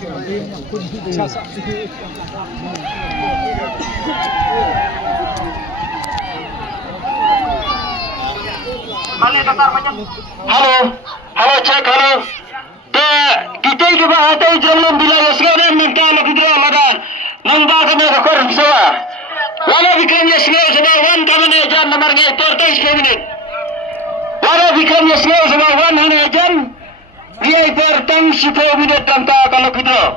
Halo, halo cek halo. Kita juga ada jalan bilang sekarang minta lagi dia ada. Nambah kami korang semua. Lalu bikinnya sebagai kami jam nomornya 14 minit. Lalu bikinnya sebagai jam dia bertang 10 minit tentang kalau kita.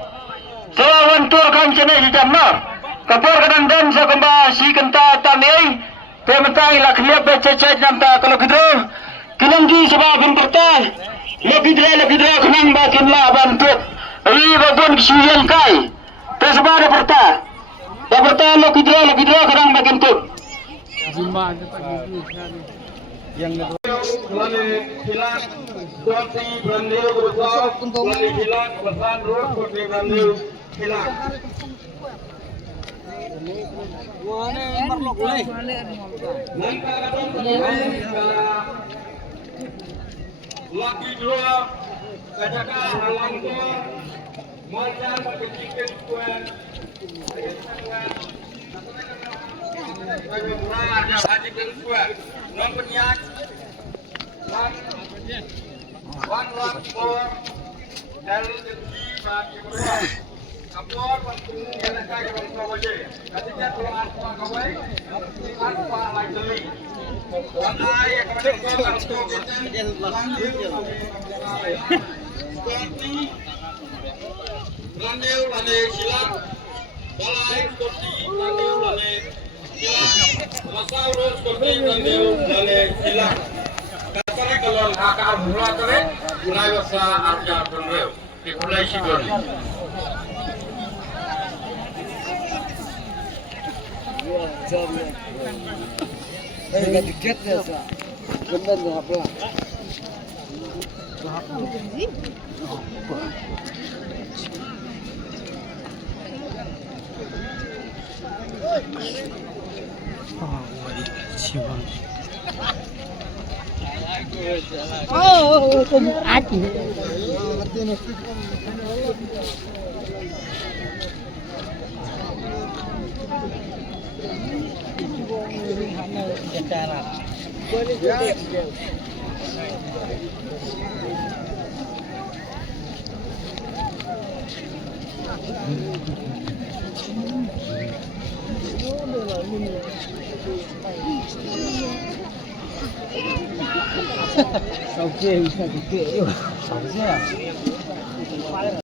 Sebagai tur kan jenis jam mana? Kapur kadang dan sekembang si kenta tamai. Pementai lah kelihatan bercecet tentang kalau kita. Kelanggi sebab bertai. Lebih dera kenang bakin lah bantuk. Ini bagian kesulian kai. Tersebab ada bertai. Dah bertai lebih dera kenang bakin tu. Jumlah ada tak gitu sekali. Yang itu. Lani hilang, kuasi berandil besar. Lani hilang, besar roh kuasi berandil hilang. Mana merlok leh. Lagi dua, kajakan halang tu, macam berkecikan kuat. Ada kajikan kuat, nombor niat. One lot four, dari segi bagi berapa? Kapur waktu yang kaya berapa saja? Ketika kalau apa kawai, apa lagi beli? Wahai yang kemudian waktu kita lanjut, seperti landeu silang, balai seperti landeu silang, masaurus seperti landeu silang. Katanya kalau akar mula keren, mulai wasa arja penreu, dikulai sidoni. Enggak dikit ya, Sa. Bener enggak apa. Oh, ati. Sao kê, sao kê, sao kê.